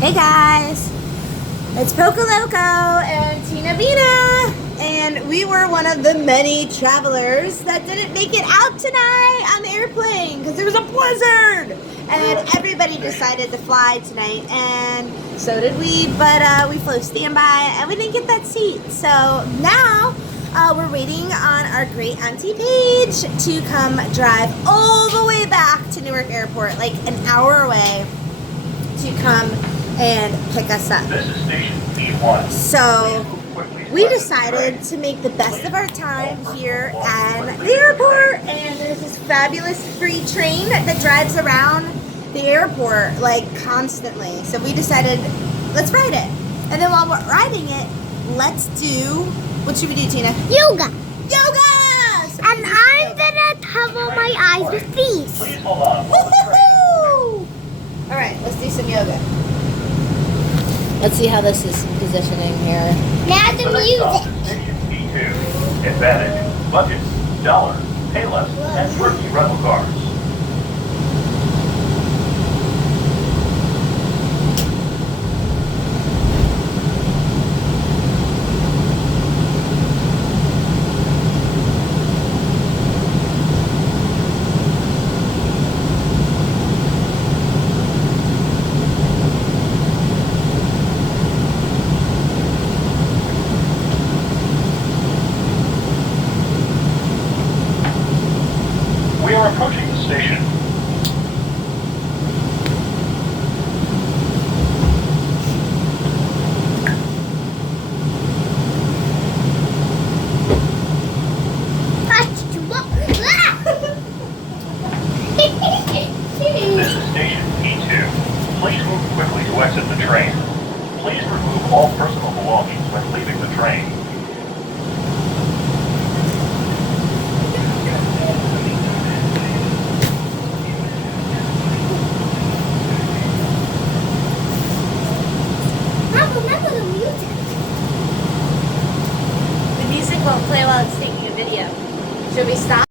Hey guys, it's Poco Loco and Tina Vina, and we were one of the many travelers that didn't make it out tonight on the airplane because there was a blizzard, and everybody decided to fly tonight, and so did we, but we flew standby and we didn't get that seat, so now we're waiting on our great auntie Paige to come drive all the way back to Newark Airport, like an hour away, to come and pick us up. This is station B1. So we decided to make the best of our time here at the airport, and there's this fabulous free train that drives around the airport like constantly. So we decided, let's ride it. And then while we're riding it, let's do, what should we do, Tina? Yoga. Yoga! So And I'm gonna cover my eyes with these. Please hold on. woohoo! All right, let's do some yoga. Let's see how this is positioning here. Now the music. Station B2. Advantage. Budget. Dollar. Pay less. And Turkey rental cars. We are approaching the station. This is station B2. Please move quickly to exit the train. Please remove all personal belongings when leaving the train. Remember the music. The music won't play while it's taking a video. Should we stop?